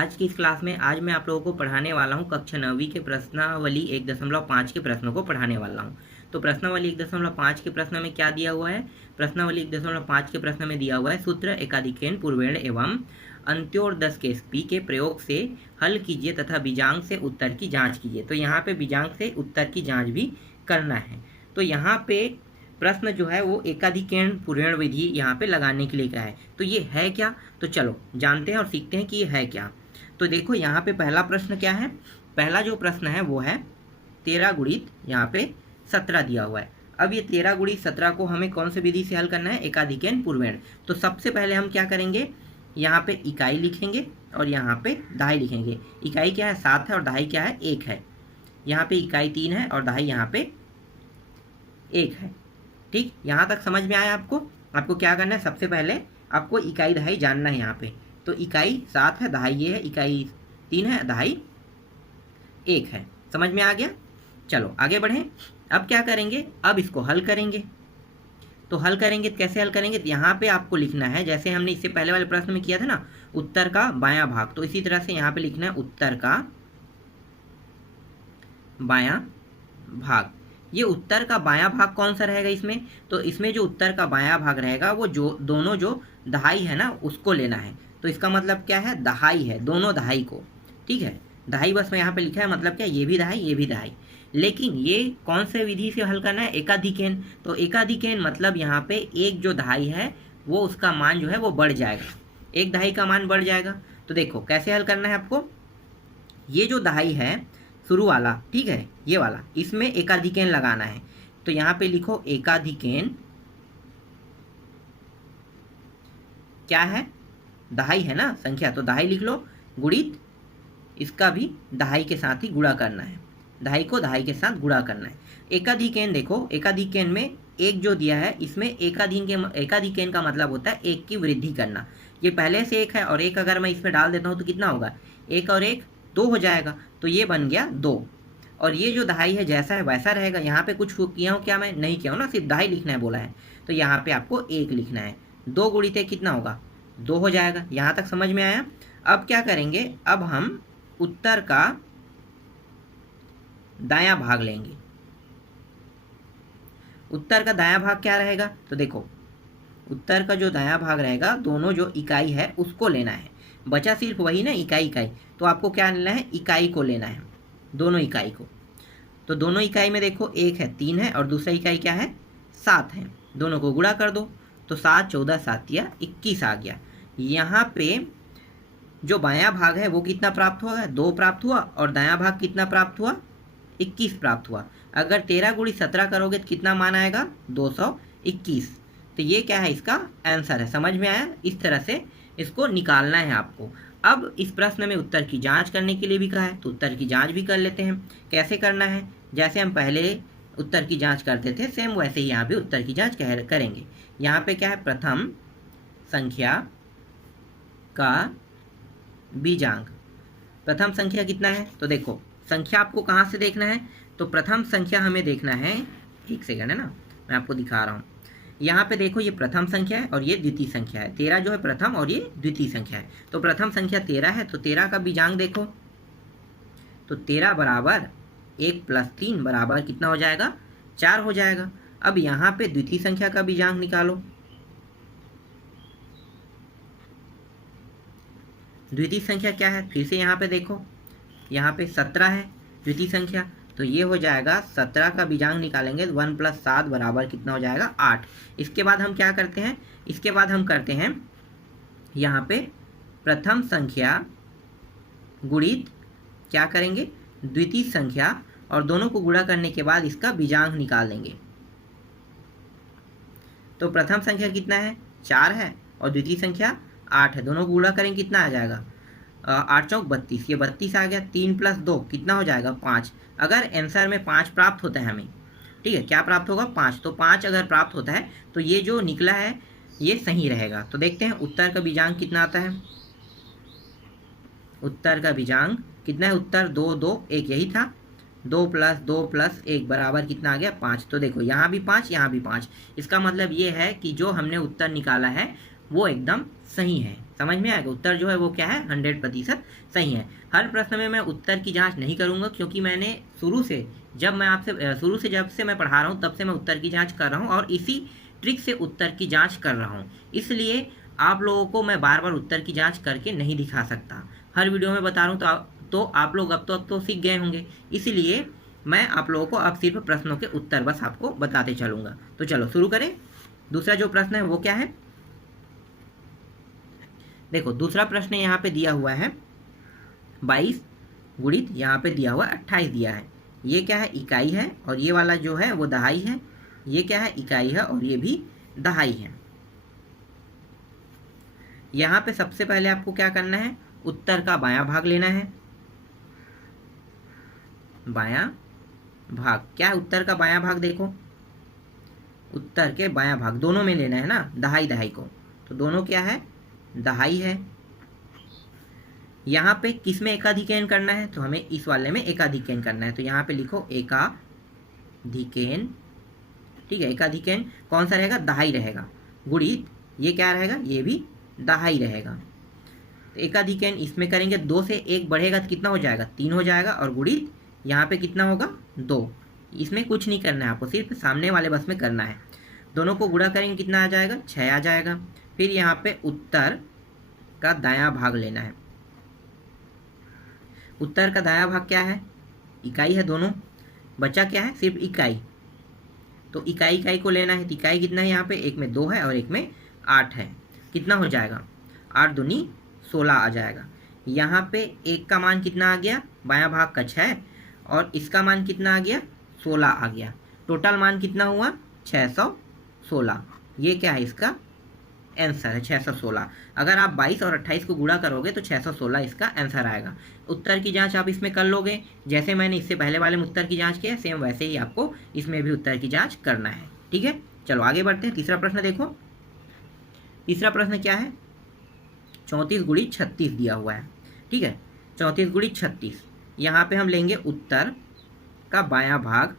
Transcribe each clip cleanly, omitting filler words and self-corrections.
आज की इस क्लास में आज मैं आप लोगों को पढ़ाने वाला हूँ कक्षा 9वीं के प्रश्नावली 1.5 के प्रश्नों को पढ़ाने वाला हूँ। तो प्रश्नावली 1.5 के प्रश्न में क्या दिया हुआ है? प्रश्नावली 1.5 के प्रश्न में दिया हुआ है सूत्र एकाधिकेन पूर्वेण एवं अंत्योर्दश के पी के प्रयोग से हल कीजिए तथा बीजांग से उत्तर की जाँच कीजिए। तो यहाँ पे बीजांग से उत्तर की जाँच भी करना है। तो यहाँ पे प्रश्न जो है वो एकाधिकेन पूर्वेण विधि यहाँ पे लगाने के लिए कहा है। तो ये है क्या? तो चलो जानते हैं और सीखते हैं कि ये है क्या। तो देखो यहाँ पे पहला प्रश्न क्या है? पहला जो प्रश्न है वो है 13 गुणित यहाँ पे 17 दिया हुआ है। अब ये 13 गुणित 17 को हमें कौन सी विधि से हल करना है? एकाधिकेन पूर्वेण। तो सबसे पहले हम क्या करेंगे? यहाँ पे इकाई लिखेंगे और यहाँ पे दहाई लिखेंगे। इकाई क्या है? 7 है और दहाई क्या है? 1 है। यहाँ पे इकाई 3 है और दहाई यहाँ पे 1 है। ठीक, यहाँ तक समझ में आया आपको? आपको क्या करना है? सबसे पहले आपको इकाई दहाई जानना है। यहाँ पे तो इकाई 7 है, दहाई ये है, इकाई 3 है, दहाई 1 है। समझ में आ गया? चलो आगे बढ़ें। अब क्या करेंगे? अब इसको हल करेंगे। तो हल करेंगे तो कैसे हल करेंगे? तो यहाँ पे आपको लिखना है जैसे हमने इससे पहले वाले प्रश्न में किया था ना, उत्तर का बायां भाग। तो इसी तरह से यहाँ पे लिखना है उत्तर का बायां भाग। ये उत्तर का बायां भाग कौन सा रहेगा इसमें? तो इसमें जो उत्तर का बायां भाग रहेगा वो जो दोनों जो दहाई है ना उसको लेना है। तो इसका मतलब क्या है? दहाई है, दोनों दहाई को। ठीक है, दहाई बस मैं यहाँ पे लिखा है, मतलब क्या? ये भी दहाई ये भी दहाई। लेकिन ये कौन से विधि से हल करना है? एकाधिकेन। तो एकाधिकेन मतलब यहाँ पे एक जो दहाई है वो उसका मान जो है वो बढ़ जाएगा, एक दहाई का मान बढ़ जाएगा। तो देखो कैसे हल करना है आपको। ये जो दहाई है शुरू वाला, ठीक है, ये वाला, इसमें एकाधिकेन लगाना है। तो यहाँ पे लिखो एकाधिकेन क्या है? दहाई है ना संख्या, तो दहाई लिख लो, गुणित इसका भी दहाई के साथ ही गुणा करना है, दहाई को दहाई के साथ गुणा करना है। एकाधिकेन देखो, एकाधिकेन में एक जो दिया है इसमें एकाधिकेन का मतलब होता है एक की वृद्धि करना। ये पहले से एक है और एक अगर मैं इसमें डाल देता हूँ तो कितना होगा? एक और एक 2 हो जाएगा, तो ये बन गया 2। और ये जो दहाई है जैसा है वैसा रहेगा। यहाँ पे कुछ किया हूँ क्या? मैं नहीं किया हूँ ना, सिर्फ दहाई लिखना है बोला है। तो यहाँ पे आपको 1 लिखना है। 2 गुणित 1 कितना होगा? 2 हो जाएगा। यहाँ तक समझ में आया? अब क्या करेंगे? अब हम उत्तर का दायां भाग लेंगे। उत्तर का दायां भाग क्या रहेगा? तो देखो उत्तर का जो दायां भाग रहेगा, दोनों जो इकाई है उसको लेना है। बचा सिर्फ वही ना, इकाई इकाई। तो आपको क्या लेना है? इकाई को लेना है, दोनों इकाई को। तो दोनों इकाई में देखो एक है 3 है और दूसरा इकाई क्या है? 7 है। दोनों को गुणा कर दो तो 7 14 7 या 21 आ गया। यहाँ पे जो बायां भाग है वो कितना प्राप्त हुआ? 2 प्राप्त हुआ। और दायां भाग कितना प्राप्त हुआ? 21 प्राप्त हुआ। अगर 13 गुणित 17 करोगे तो कितना मान आएगा? 221। तो ये क्या है? इसका आंसर है। समझ में आया? इस तरह से इसको निकालना है आपको। अब इस प्रश्न में उत्तर की जांच करने के लिए भी कहा है, तो उत्तर की जांच भी कर लेते हैं। कैसे करना है? जैसे हम पहले उत्तर की जांच करते थे सेम वैसे ही यहाँ भी उत्तर की जांच करेंगे। यहाँ पे क्या है? प्रथम संख्या का बीजांग। प्रथम संख्या कितना है? तो देखो संख्या आपको कहाँ से देखना है? तो प्रथम संख्या हमें देखना है, एक सेकंड है ना, मैं आपको दिखा रहा हूँ। यहाँ पे देखो ये प्रथम संख्या है और ये द्वितीय संख्या है। 13 जो है प्रथम और ये द्वितीय संख्या है। तो प्रथम संख्या 13 है, तो 13 का बीजांग देखो, तो 13 बराबर 1 + 3 बराबर कितना हो जाएगा? 4 हो जाएगा। अब यहाँ पे द्वितीय संख्या का बीजांग निकालो। द्वितीय संख्या क्या है? फिर से यहाँ पे देखो, यहाँ पे 17 है द्वितीय संख्या, तो ये हो जाएगा 17 का बीजांग निकालेंगे तो 1 + 7 बराबर कितना हो जाएगा? 8। इसके बाद हम क्या करते हैं? इसके बाद हम करते हैं यहाँ पे प्रथम संख्या गुणित क्या करेंगे? द्वितीय संख्या, और दोनों को गुणा करने के बाद इसका बीजांग निकाल लेंगे। तो प्रथम संख्या कितना है? 4 है और द्वितीय संख्या 8 है। दोनों को गुणा करेंगे कितना आ जाएगा? 8 चौक 32, ये 32 आ गया। 3 + 2 कितना हो जाएगा? 5। अगर आंसर में 5 प्राप्त होता है हमें, ठीक है, क्या प्राप्त होगा? 5। तो 5 अगर प्राप्त होता है तो ये जो निकला है ये सही रहेगा। तो देखते हैं उत्तर का बीजांग कितना आता है। उत्तर का बीजांग कितना है? उत्तर 2 2 1 यही था। 2 + 2 + 1 बराबर कितना आ गया? 5। तो देखो यहाँ भी 5 यहाँ भी 5। इसका मतलब ये है कि जो हमने उत्तर निकाला है वो एकदम सही है। समझ में आएगा, उत्तर जो है वो क्या है 100% सही है। हर प्रश्न में मैं उत्तर की जांच नहीं करूंगा, क्योंकि मैंने शुरू से जब से मैं पढ़ा रहा हूँ तब से मैं उत्तर की जांच कर रहा हूँ और इसी ट्रिक से उत्तर की जांच कर रहा हूँ। इसलिए आप लोगों को मैं बार बार उत्तर की जांच करके नहीं दिखा सकता। हर वीडियो में बता रहा हूँ तो आप लोग अब तो सीख गए होंगे। इसलिए मैं आप लोगों को अब सिर्फ प्रश्नों के उत्तर बस आपको बताते चलूँगा। तो चलो शुरू करें। दूसरा जो प्रश्न है वो क्या है, देखो दूसरा प्रश्न यहाँ पे दिया हुआ है 22 गुणित यहाँ पे दिया हुआ 28 दिया है। ये क्या है, इकाई है, और ये वाला जो है वो दहाई है। ये क्या है, इकाई है, और ये भी दहाई है। यहाँ पे सबसे पहले आपको क्या करना है, उत्तर का बायां भाग लेना है। बायां भाग क्या है, उत्तर का बायां भाग देखो, उत्तर के बायां भाग दोनों में लेना है ना, दहाई दहाई को, तो दोनों क्या है, दहाई है। यहाँ पे किस में एकाधिकेन करना है, तो हमें इस वाले में एकाधिकेन करना है। तो यहाँ पे लिखो एकाधिकेन, ठीक है। एकाधिकेन कौन सा रहेगा, दहाई रहेगा। गुणित ये क्या रहेगा, ये भी दहाई रहेगा। तो एकाधिकेन इसमें करेंगे, 2 से 1 बढ़ेगा तो कितना हो जाएगा, 3 हो जाएगा, और गुणित यहाँ पे कितना होगा, 2। इसमें कुछ नहीं करना है आपको, सिर्फ सामने वाले बस में करना है। दोनों को गुणा करेंगे कितना आ जाएगा, 6 आ जाएगा। फिर यहाँ पे उत्तर का दायां भाग लेना है। उत्तर का दायां भाग क्या है, इकाई है दोनों, बचा क्या है, सिर्फ इकाई। तो इकाई इकाई को लेना है। तो इकाई कितना है यहाँ पे, एक में 2 है और एक में 8 है। कितना हो जाएगा, 8 दूनी 16 आ जाएगा। यहाँ पे 1 का मान कितना आ गया, बायां भाग का 6, और इसका मान कितना आ गया, 16 आ गया। टोटल मान कितना हुआ, 616। ये क्या है, इसका आंसर है 616। अगर आप 22 और 28 को गुणा करोगे तो 616 इसका आंसर आएगा। उत्तर की जांच आप इसमें कर लोगे, जैसे मैंने इससे पहले वाले में उत्तर की जांच किया सेम वैसे ही आपको इसमें भी उत्तर की जांच करना है। ठीक है, चलो आगे बढ़ते हैं। तीसरा प्रश्न देखो, तीसरा प्रश्न क्या है, 34 गुणित 36 दिया हुआ है। ठीक है, 34 गुणित 36, यहाँ पे हम लेंगे उत्तर का बायां भाग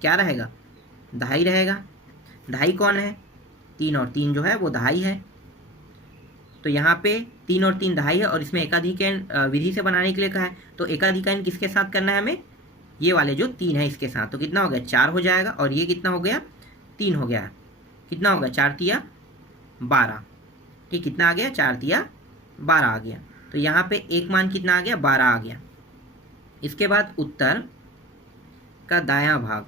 क्या रहेगा, दहाई रहेगा। दहाई कौन है, 3 और 3 जो है वो दहाई है। तो यहाँ पे 3 और 3 दहाई है, और इसमें एकाधिकरण विधि से बनाने के लिए कहा है। तो एकाधिकरण किसके साथ करना है हमें, ये वाले जो 3 है इसके साथ। तो कितना हो गया, 4 हो जाएगा, और ये कितना हो गया, 3 हो गया। कितना होगा, 4 तिया 12। ठीक, कितना आ गया, 4 तिया 12 आ गया। तो यहाँ पे एक मान कितना आ गया, 12 आ गया। इसके बाद उत्तर का दायां भाग,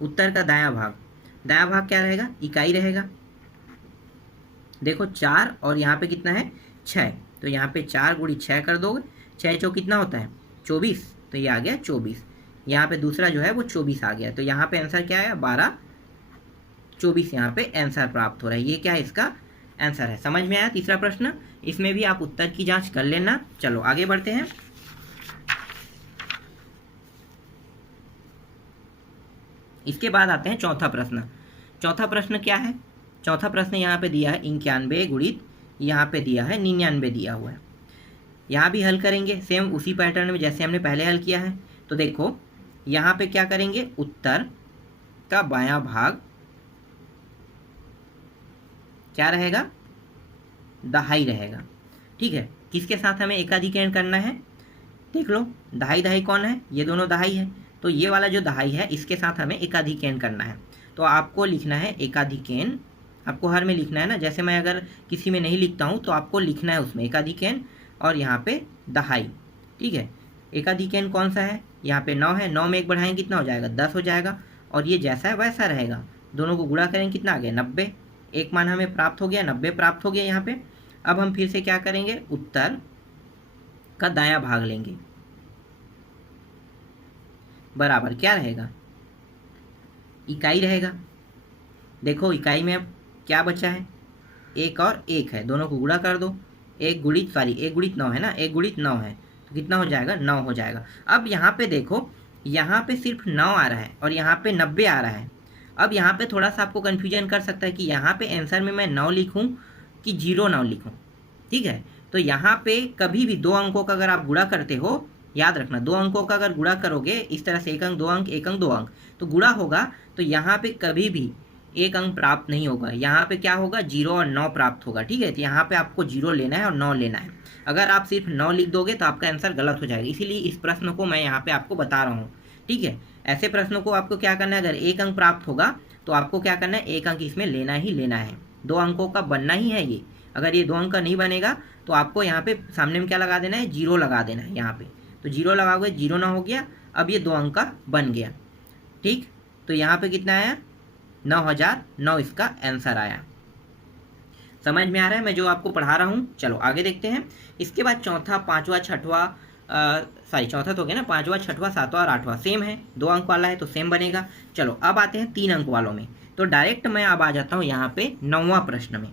उत्तर का दायां भाग क्या रहेगा, इकाई रहेगा। देखो 4 और यहाँ पे कितना है, 6। तो यहाँ पे 4 गुणित 6 कर दोगे, 6 चौ कितना होता है, 24। तो ये आ गया 24। यहाँ पे दूसरा जो है वो 24 आ गया। तो यहाँ पे आंसर क्या है, 12 24 यहाँ पे आंसर प्राप्त हो रहा है। ये क्या है, इसका आंसर है। समझ में आया तीसरा प्रश्न, इसमें भी आप उत्तर की जांच कर लेना। चलो आगे बढ़ते हैं। इसके बाद आते हैं चौथा प्रश्न। चौथा प्रश्न क्या है, चौथा प्रश्न यहाँ पे दिया है 91 गुणित, यहाँ पे दिया है 99 दिया हुआ है। यहाँ भी हल करेंगे सेम उसी पैटर्न में जैसे हमने पहले हल किया है। तो देखो यहाँ पे क्या करेंगे, उत्तर का बायां भाग क्या रहेगा, दहाई रहेगा। ठीक है, किसके साथ हमें एकाधिकरण करना है, देख लो दहाई दहाई कौन है, ये दोनों दहाई है। तो ये वाला जो दहाई है इसके साथ हमें एकाधिकरण करना है। तो आपको लिखना है एकाधिकरण, आपको हर में लिखना है ना, जैसे मैं अगर किसी में नहीं लिखता हूँ तो आपको लिखना है उसमें एकाधिकरण और यहाँ पे दहाई। ठीक है, एकाधिकरण कौन सा है, यहाँ पे 9 है, 9 में 1 बढ़ाएंगे कितना हो जाएगा, 10 हो जाएगा। और ये जैसा है वैसा रहेगा, दोनों को गुणा करेंगे कितना आ गया, 90। एक मान हमें प्राप्त हो गया, 90 प्राप्त हो गया यहाँ पे। अब हम फिर से क्या करेंगे, उत्तर का दायां भाग लेंगे, बराबर क्या रहेगा, इकाई रहेगा। देखो इकाई में अब क्या बचा है, 1 और 1 है, दोनों को गुणा कर दो। 1 गुणित 9 है ना, 1 गुणित 9 है, तो कितना हो जाएगा, 9 हो जाएगा। अब यहाँ पे देखो, यहाँ पे सिर्फ 9 आ रहा है और यहाँ पे 90 आ रहा है। अब यहाँ पे थोड़ा सा आपको कन्फ्यूजन कर सकता है कि यहाँ पे आंसर में मैं 9 लिखूँ कि 09 लिखूँ। ठीक है, तो यहाँ पे कभी भी 2 अंकों का अगर आप गुणा करते हो याद रखना, 2 अंकों का अगर गुणा करोगे इस तरह से, 1 अंक 2 अंक 1 अंक 2 अंक, तो गुणा होगा तो यहाँ पे कभी भी 1 अंक प्राप्त नहीं होगा। यहाँ पे क्या होगा, 0 और 9 प्राप्त होगा। ठीक है, तो यहाँ पे आपको 0 लेना है और 9 लेना है। अगर आप सिर्फ 9 लिख दोगे तो आपका आंसर गलत हो जाएगा, इसीलिए इस प्रश्न को मैं यहाँ पे आपको बता रहा हूँ। ठीक है, ऐसे प्रश्नों को आपको क्या करना है, अगर 1 अंक प्राप्त होगा तो आपको क्या करना है, 1 अंक इसमें लेना ही लेना है। 2 अंकों का बनना ही है ये। अगर ये 2 अंक का नहीं बनेगा तो आपको यहाँ पे सामने में क्या लगा देना है, 0 लगा देना है यहाँ पे। तो 0 लगाओगे, 0 ना हो गया, अब ये 2 अंक का बन गया। ठीक, तो यहाँ पे कितना आया, 9009 इसका आंसर आया। समझ में आ रहा है मैं जो आपको पढ़ा रहा हूँ। चलो आगे देखते हैं। इसके बाद चौथा, पाँचवा, छठवा, चौथा तो हो गया ना, पाँचवा, छठवा, सातवां और आठवां सेम है, 2 अंक वाला है तो सेम बनेगा। चलो अब आते हैं 3 अंक वालों में। तो डायरेक्ट मैं अब आ जाता हूँ यहाँ पे 9वां प्रश्न में।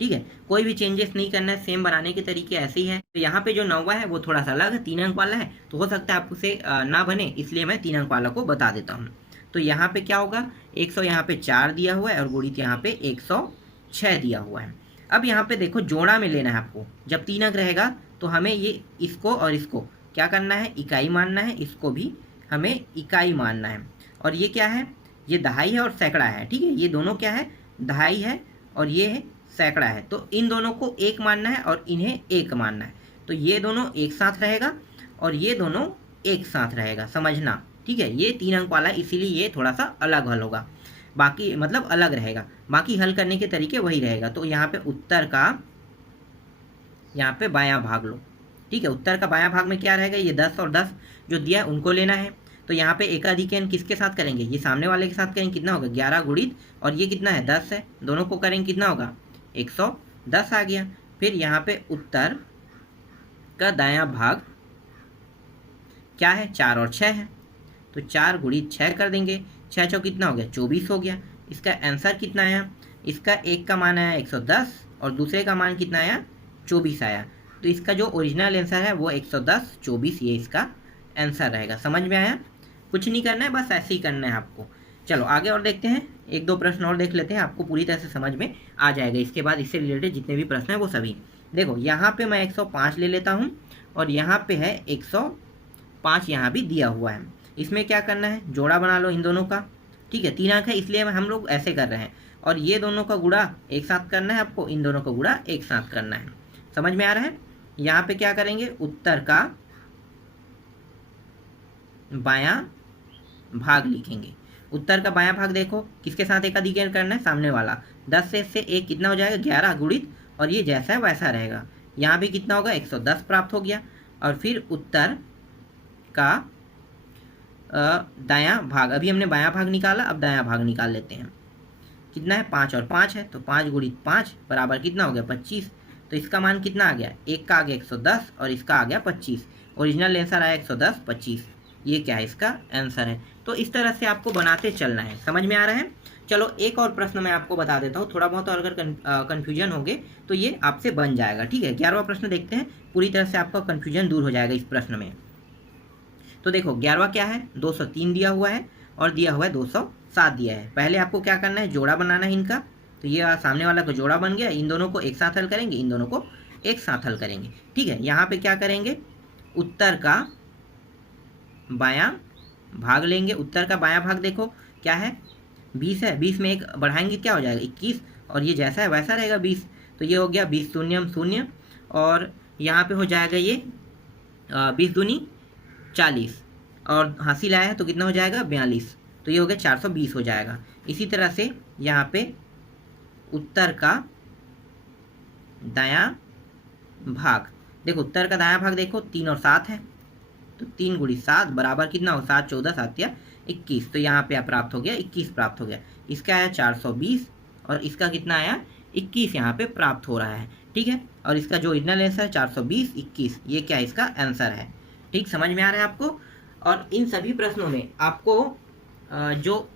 ठीक है, कोई भी चेंजेस नहीं करना है, सेम बनाने के तरीके ऐसे ही है। तो यहाँ पे जो 9वां है वो थोड़ा सा अलग है, 3 अंक वाला है, तो हो सकता है आपसे ना बने, इसलिए मैं 3 अंक वाला को बता देता हूँ। तो यहाँ पे क्या होगा, 100 यहाँ पे 4 दिया हुआ है और गुणित यहाँ पे 106 दिया हुआ है। अब यहाँ पे देखो जोड़ा में लेना है आपको। जब 3 अंक रहेगा तो हमें ये इसको और इसको क्या करना है, इकाई मानना है, इसको भी हमें इकाई मानना है। और ये क्या है, ये दहाई है और सैकड़ा है। ठीक है, ये दोनों क्या है, दहाई है और ये है सैकड़ा है। तो इन दोनों को 1 मानना है और इन्हें 1 मानना है। तो ये दोनों एक साथ रहेगा और ये दोनों एक साथ रहेगा, समझना। ठीक है, ये 3 अंक वाला है, इसीलिए ये थोड़ा सा अलग हल होगा, बाकी मतलब अलग रहेगा, बाकी हल करने के तरीके वही रहेगा। तो यहाँ पे उत्तर का यहाँ पे बायां भाग लो। ठीक है, उत्तर का बायां भाग में क्या रहेगा, ये 10 और 10 जो दिया है उनको लेना है। तो यहाँ पे एकाधिकरण किसके साथ करेंगे, ये सामने वाले के साथ करेंगे, कितना होगा 11 गुणित, और ये कितना है 10 है, दोनों को करेंगे कितना होगा 110 आ गया। फिर यहाँ पे उत्तर का दायां भाग क्या है, 4 और 6 है, तो 4 गुणित 6 कर देंगे, 6 चौ कितना हो गया 24 हो गया। इसका आंसर कितना आया, इसका एक का मान आया 110 और दूसरे का मान कितना आया 24 आया। तो इसका जो ओरिजिनल आंसर है वो 110 24 ये इसका आंसर रहेगा। समझ में आया, कुछ नहीं करना है, बस ऐसे ही करना है आपको। चलो आगे और देखते हैं, 1-2 प्रश्न और देख लेते हैं, आपको पूरी तरह से समझ में आ जाएगा। इसके बाद इससे रिलेटेड जितने भी प्रश्न हैं वो सभी देखो। यहाँ पे मैं 105 ले लेता हूँ और यहाँ पे है 105 यहाँ भी दिया हुआ है। इसमें क्या करना है, जोड़ा बना लो इन दोनों का। ठीक है, 3 अंक है इसलिए हम लोग ऐसे कर रहे हैं, और ये दोनों का गुणा एक साथ करना है आपको, इन दोनों का गुणा एक साथ करना है। समझ में आ रहा है। यहाँ पे क्या करेंगे, उत्तर का बायां भाग लिखेंगे। उत्तर का बायां भाग देखो किसके साथ एकाधिकरण करना है, सामने वाला। 10 से 1 कितना हो जाएगा 11 गुणित, और ये जैसा है वैसा रहेगा। यहाँ भी कितना होगा 110 प्राप्त हो गया। और फिर उत्तर का दायां भाग, अभी हमने बायां भाग निकाला, अब दायां भाग निकाल लेते हैं। कितना है 5 और 5 है, तो 5 गुणित 5 बराबर कितना हो गया 25। तो इसका मान कितना आ गया, एक का आ गया 110 और इसका आ गया 25। ओरिजिनल आंसर आया 110 25, ये क्या है इसका आंसर है। तो इस तरह से आपको बनाते चलना है। समझ में आ रहा है। चलो एक और प्रश्न मैं आपको बता देता हूँ, थोड़ा बहुत और अगर कन्फ्यूजन होगे तो ये आपसे बन जाएगा। ठीक है, 11वां प्रश्न देखते हैं, पूरी तरह से आपका कन्फ्यूजन दूर हो जाएगा इस प्रश्न में। तो देखो 11वां क्या है, 203 दिया हुआ है और दिया हुआ है 207 दिया है। पहले आपको क्या करना है, जोड़ा बनाना है इनका। तो ये सामने वाला को जोड़ा बन गया, इन दोनों को एक साथ हल करेंगे, इन दोनों को एक साथ हल करेंगे। ठीक है, यहाँ पे क्या करेंगे, उत्तर का बायां भाग लेंगे। उत्तर का बायां भाग देखो क्या है 20 है, 20 में 1 बढ़ाएंगे क्या हो जाएगा 21, और ये जैसा है वैसा रहेगा 20। तो ये हो गया 20 शून्यम 0, और यहाँ पे हो जाएगा ये 20 दूनी 40, और हासिल आया है तो कितना हो जाएगा 42, तो ये हो गया 420 हो जाएगा। इसी तरह से यहाँ पे उत्तर का दायां भाग देखो, उत्तर का दायां भाग देखो 3 और 7 है, तो 3 गुणित 7 बराबर कितना हो 7 14 7 या 21, तो यहाँ पे प्राप्त हो गया 21 प्राप्त हो गया। इसका आया 420 और इसका कितना आया 21 यहाँ पे प्राप्त हो रहा है। ठीक है, और इसका जो ओरिजिनल आंसर है 420 21, ये क्या है इसका आंसर है। ठीक, समझ में आ रहा है आपको। और इन सभी प्रश्नों में आपको जो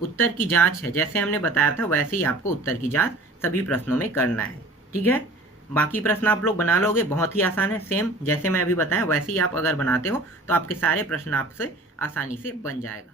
उत्तर की जांच है, जैसे हमने बताया था वैसे ही आपको उत्तर की जांच सभी प्रश्नों में करना है। ठीक है, बाकी प्रश्न आप लोग बना लोगे, बहुत ही आसान है, सेम जैसे मैं अभी बताया वैसे ही आप अगर बनाते हो तो आपके सारे प्रश्न आपसे आसानी से बन जाएगा।